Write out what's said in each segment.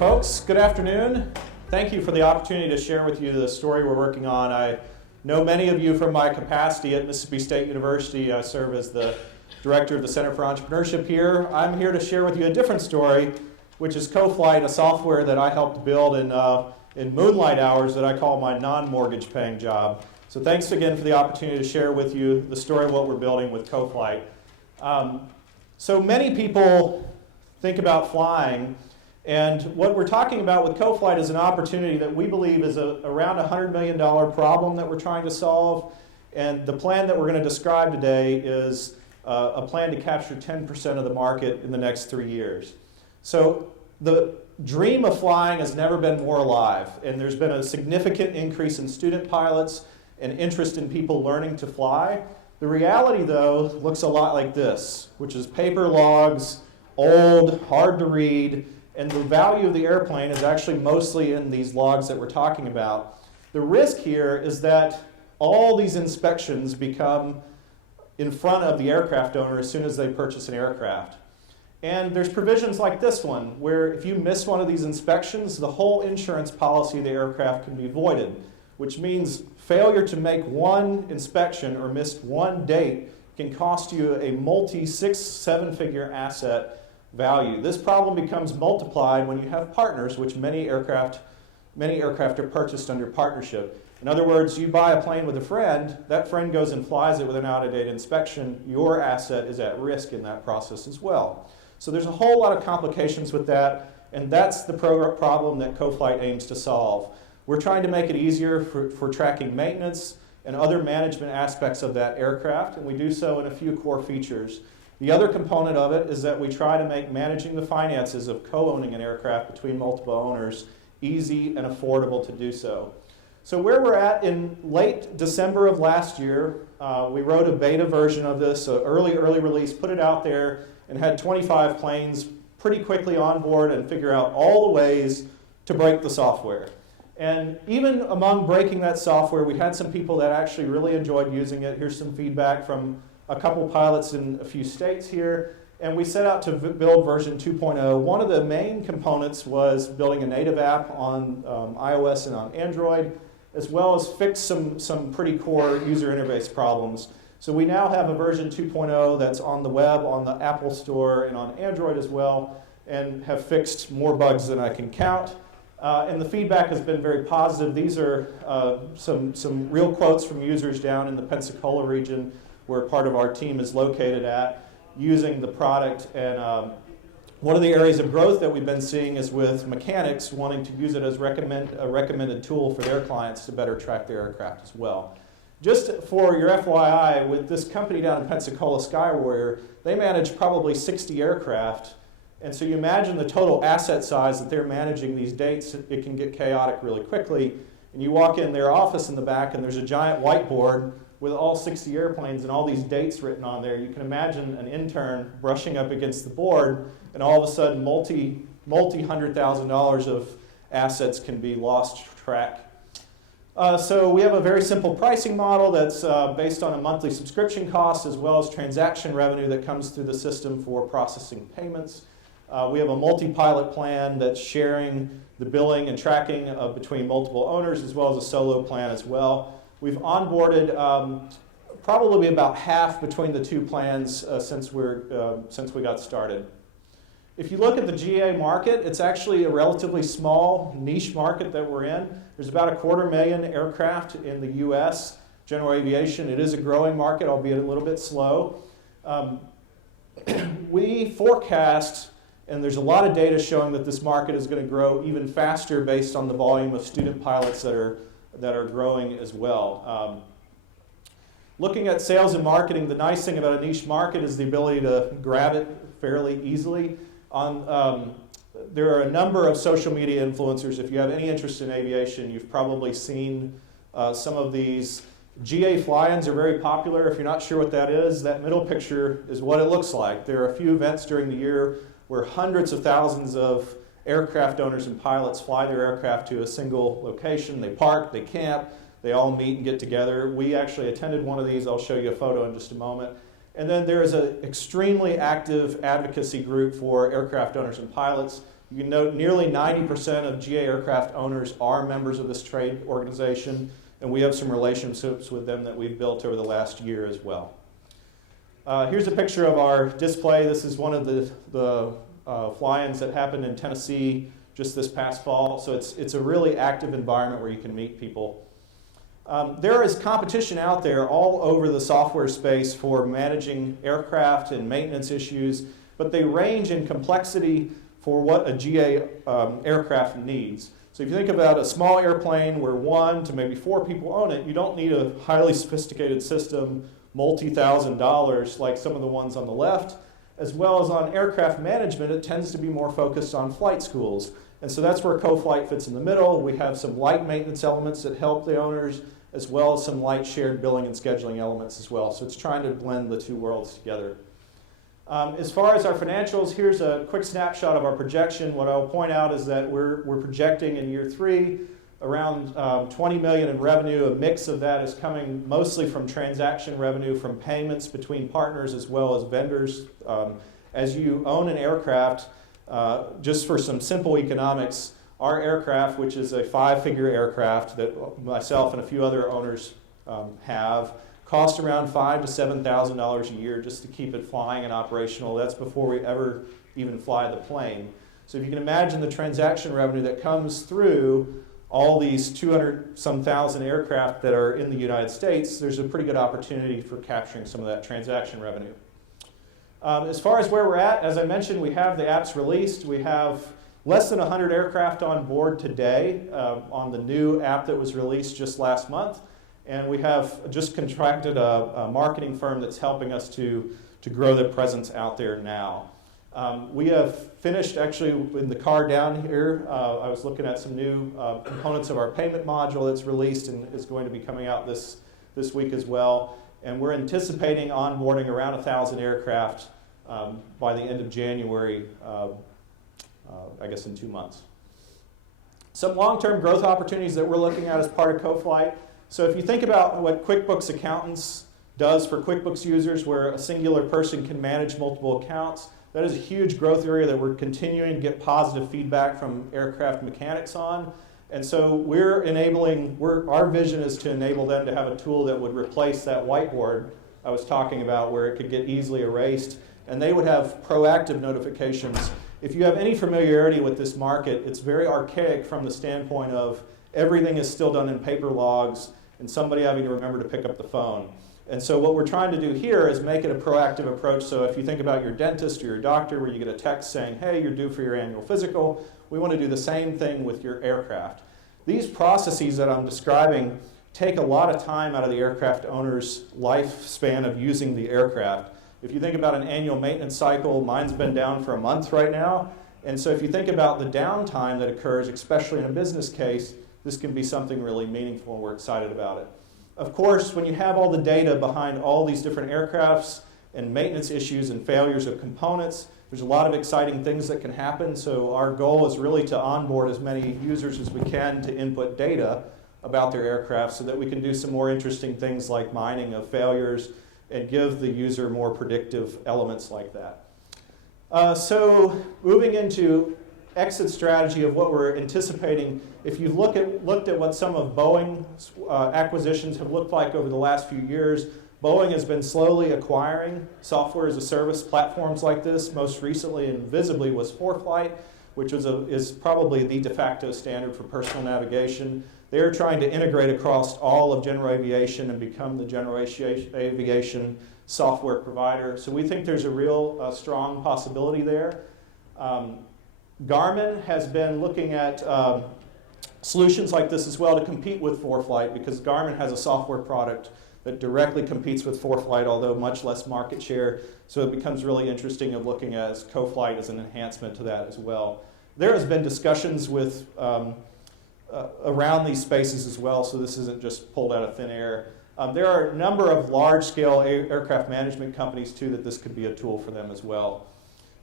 folks. Good afternoon. Thank you for the opportunity to share with you the story we're working on. I know many of you from my capacity at Mississippi State University. I serve as the director of the Center for Entrepreneurship here. I'm here to share with you a different story, which is CoFlyt, a software that I helped build in moonlight hours that I call my non-mortgage paying job. So thanks again for the opportunity to share with you the story of what we're building with CoFlyt. So many people think about flying, and what we're talking about with CoFlyt is an opportunity that we believe is around a $100 million problem that we're trying to solve. And the plan that we're going to describe today is a plan to capture 10% of the market in the next 3 years. So the dream of flying has never been more alive, and there's been a significant increase in student pilots and interest in people learning to fly. The reality, though, looks a lot like this, which is paper logs, old, hard to read, and the value of the airplane is actually mostly in these logs that we're talking about. The risk here is that all these inspections become in front of the aircraft owner as soon as they purchase an aircraft. And there's provisions like this one, where if you miss one of these inspections, the whole insurance policy of the aircraft can be voided, which means failure to make one inspection or missed one date can cost you a multi-6, 7-figure asset value. This problem becomes multiplied when you have partners, which many aircraft are purchased under partnership. In other words, you buy a plane with a friend, that friend goes and flies it with an out-of-date inspection, your asset is at risk in that process as well. So there's a whole lot of complications with that, and that's the problem that CoFlyt aims to solve. We're trying to make it easier for tracking maintenance and other management aspects of that aircraft, and we do so in a few core features. The other component of it is that we try to make managing the finances of co-owning an aircraft between multiple owners easy and affordable to do so. So where we're at, in late December of last year, we wrote a beta version of this, an early release, put it out there, and had 25 planes pretty quickly on board and figure out all the ways to break the software. And even among breaking that software, we had some people that actually really enjoyed using it. Here's some feedback from a couple pilots in a few states here, and we set out to build version 2.0. One of the main components was building a native app on iOS and on Android, as well as fix some pretty core user interface problems. So we now have a version 2.0 that's on the web, on the Apple Store, and on Android as well, and have fixed more bugs than I can count. And the feedback has been very positive. These are some real quotes from users down in the Pensacola region, where part of our team is located at, using the product. And one of the areas of growth that we've been seeing is with mechanics wanting to use it as a recommended tool for their clients to better track their aircraft as well. Just for your FYI, with this company down in Pensacola, Skywarrior, they manage probably 60 aircraft. And so you imagine the total asset size that they're managing these dates, it can get chaotic really quickly. And you walk in their office in the back and there's a giant whiteboard with all 60 airplanes and all these dates written on there. You can imagine an intern brushing up against the board, and all of a sudden multi-$100,000 of assets can be lost track. So we have a very simple pricing model that's based on a monthly subscription cost as well as transaction revenue that comes through the system for processing payments. We have a multi-pilot plan that's sharing the billing and tracking between multiple owners, as well as a solo plan as well. We've onboarded probably about half between the two plans since we got started. If you look at the GA market, it's actually a relatively small niche market that we're in. There's about 250,000 aircraft in the US, general aviation. It is a growing market, albeit a little bit slow. We forecast, and there's a lot of data showing that this market is going to grow even faster based on the volume of student pilots that are growing as well. Looking at sales and marketing, the nice thing about a niche market is the ability to grab it fairly easily. There are a number of social media influencers. If you have any interest in aviation, you've probably seen some of these. GA fly-ins are very popular. If you're not sure what that is, that middle picture is what it looks like. There are a few events during the year where hundreds of thousands of aircraft owners and pilots fly their aircraft to a single location. They park, they camp, they all meet and get together. We actually attended one of these. I'll show you a photo in just a moment. And then there is an extremely active advocacy group for aircraft owners and pilots You can note nearly 90% of GA aircraft owners are members of this trade organization, and we have some relationships with them that we've built over the last year as well. Here's a picture of our display. This is one of the fly-ins that happened in Tennessee just this past fall. So it's a really active environment where you can meet people. There is competition out there all over the software space for managing aircraft and maintenance issues, but they range in complexity for what a GA aircraft needs. So if you think about a small airplane where 1 to maybe 4 people own it, you don't need a highly sophisticated system, multi-$1,000s like some of the ones on the left. As well as on aircraft management, it tends to be more focused on flight schools. And so that's where CoFlyt fits in the middle. We have some light maintenance elements that help the owners, as well as some light shared billing and scheduling elements as well. So it's trying to blend the two worlds together. As far as our financials, here's a quick snapshot of our projection. What I'll point out is that we're projecting in year 3 around $20 million in revenue. A mix of that is coming mostly from transaction revenue, from payments between partners as well as vendors. As you own an aircraft, just for some simple economics, our aircraft, which is a 5-figure aircraft that myself and a few other owners have, cost around $5,000 to $7,000 a year just to keep it flying and operational. That's before we ever even fly the plane. So if you can imagine the transaction revenue that comes through all these 200-some thousand aircraft that are in the United States, there's a pretty good opportunity for capturing some of that transaction revenue. As far as where we're at, as I mentioned, we have the apps released. We have less than 100 aircraft on board today on the new app that was released just last month. And we have just contracted a marketing firm that's helping us to grow the presence out there now. We have finished, actually, in the car down here, I was looking at some new components of our payment module that's released and is going to be coming out this week as well. And we're anticipating onboarding around 1,000 aircraft by the end of January, I guess in 2 months. Some long-term growth opportunities that we're looking at as part of CoFlyt. So if you think about what QuickBooks Accountants does for QuickBooks users, where a singular person can manage multiple accounts, that is a huge growth area that we're continuing to get positive feedback from aircraft mechanics on. And so our vision is to enable them to have a tool that would replace that whiteboard I was talking about, where it could get easily erased, and they would have proactive notifications. If you have any familiarity with this market, it's very archaic from the standpoint of everything is still done in paper logs and somebody having to remember to pick up the phone. And so what we're trying to do here is make it a proactive approach. So if you think about your dentist or your doctor, where you get a text saying, hey, you're due for your annual physical, we want to do the same thing with your aircraft. These processes that I'm describing take a lot of time out of the aircraft owner's lifespan of using the aircraft. If you think about an annual maintenance cycle, mine's been down for a month right now. And so if you think about the downtime that occurs, especially in a business case, this can be something really meaningful, and we're excited about it. Of course, when you have all the data behind all these different aircrafts and maintenance issues and failures of components, there's a lot of exciting things that can happen. So our goal is really to onboard as many users as we can to input data about their aircraft so that we can do some more interesting things like mining of failures and give the user more predictive elements like that. So moving into exit strategy of what we're anticipating, if you've looked at what some of Boeing's acquisitions have looked like over the last few years, Boeing has been slowly acquiring software as a service platforms like this. Most recently and visibly was ForeFlight, which is probably the de facto standard for personal navigation. They're trying to integrate across all of general aviation and become the general aviation software provider. So we think there's a real strong possibility there. Garmin has been looking at solutions like this as well to compete with ForeFlight, because Garmin has a software product that directly competes with ForeFlight, although much less market share. So it becomes really interesting of looking at CoFlyt as an enhancement to that as well. There has been discussions with around these spaces as well, so this isn't just pulled out of thin air. There are a number of large-scale aircraft management companies, too, that this could be a tool for them as well.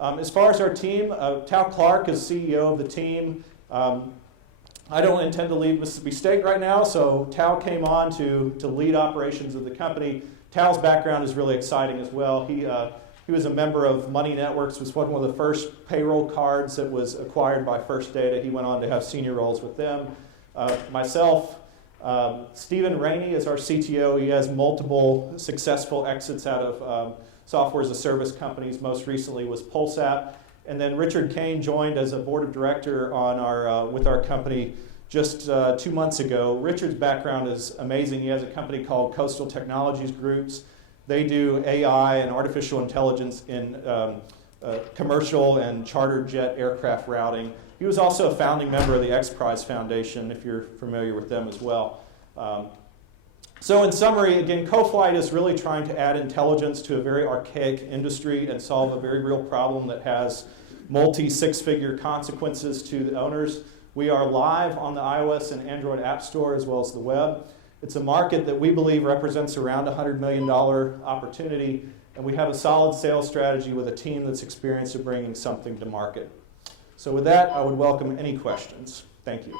As far as our team, Tal Clark is CEO of the team. I don't intend to leave Mississippi State right now, so Tal came on to lead operations of the company. Tal's background is really exciting as well. He He was a member of Money Networks, was one of the first payroll cards that was acquired by First Data. He went on to have senior roles with them. Myself, Stephen Rainey is our CTO. He has multiple successful exits out of software as a service companies. Most recently was Pulsat. And then Richard Kane joined as a board of director on with our company just 2 months ago. Richard's background is amazing. He has a company called Coastal Technologies Groups. They do AI and artificial intelligence in commercial and charter jet aircraft routing. He was also a founding member of the X Prize Foundation, if you're familiar with them as well. So in summary, again, CoFlyt is really trying to add intelligence to a very archaic industry and solve a very real problem that has multi-six-figure consequences to the owners. We are live on the iOS and Android App Store as well as the web. It's a market that we believe represents around a $100 million opportunity, and we have a solid sales strategy with a team that's experienced at bringing something to market. So with that, I would welcome any questions. Thank you.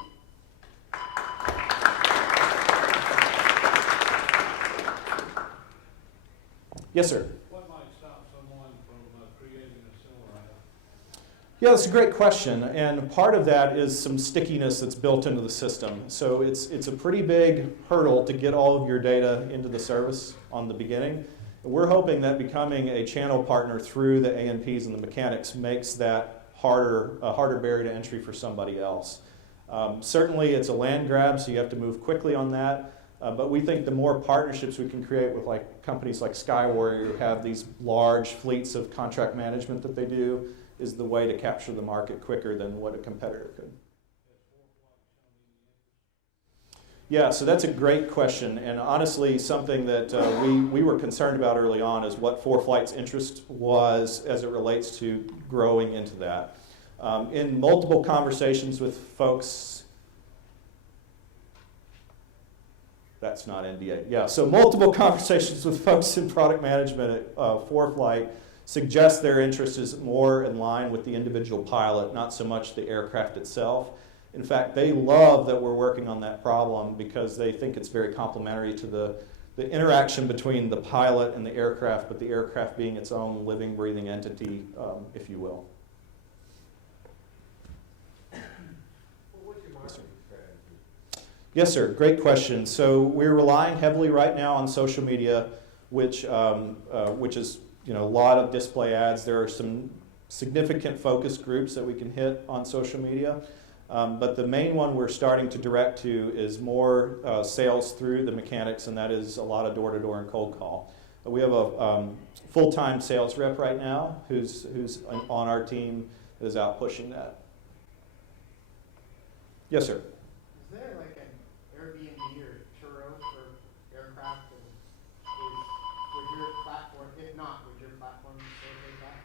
Yes, sir. What might stop someone from creating a similar app? Yeah, that's a great question, and part of that is some stickiness that's built into the system. So it's a pretty big hurdle to get all of your data into the service on the beginning. And we're hoping that becoming a channel partner through the ANPs and the mechanics makes that a harder barrier to entry for somebody else. Certainly it's a land grab, so you have to move quickly on that. But we think the more partnerships we can create with companies like SkyWarrior who have these large fleets of contract management that they do is the way to capture the market quicker than what a competitor could. Yeah, so that's a great question, and honestly something that we were concerned about early on is what ForeFlight's interest was as it relates to growing into that. In multiple conversations with folks, that's not NDA, yeah, so multiple conversations with folks in product management at ForeFlight suggest their interest is more in line with the individual pilot, not so much the aircraft itself. In fact, they love that we're working on that problem because they think it's very complementary to the interaction between the pilot and the aircraft, but the aircraft being its own living, breathing entity, if you will. What's your marketing strategy? Yes, sir. Great question. So we're relying heavily right now on social media, which is a lot of display ads. There are some significant focus groups that we can hit on social media. But the main one we're starting to direct to is more sales through the mechanics, and that is a lot of door-to-door and cold call. We have a full-time sales rep right now who's on our team that is out pushing that. Yes, sir. Is there like an Airbnb or Turo for aircraft? And would your platform, if not, would your platform facilitate that?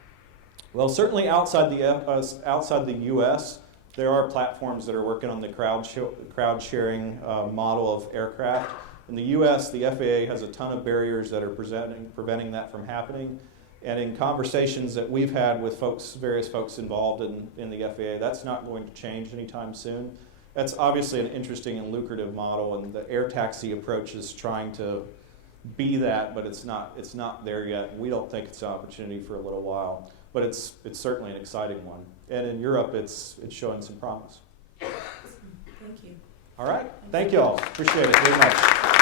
Well, certainly outside the U.S., there are platforms that are working on the crowd sharing model of aircraft. In the U.S., the FAA has a ton of barriers that are preventing that from happening. And in conversations that we've had with various folks involved in the FAA, that's not going to change anytime soon. That's obviously an interesting and lucrative model, and the air taxi approach is trying to be that, but it's not there yet. We don't think it's an opportunity for a little while, but it's certainly an exciting one. And in Europe, it's showing some promise. Thank you. All right. Thank you all. Appreciate it very much.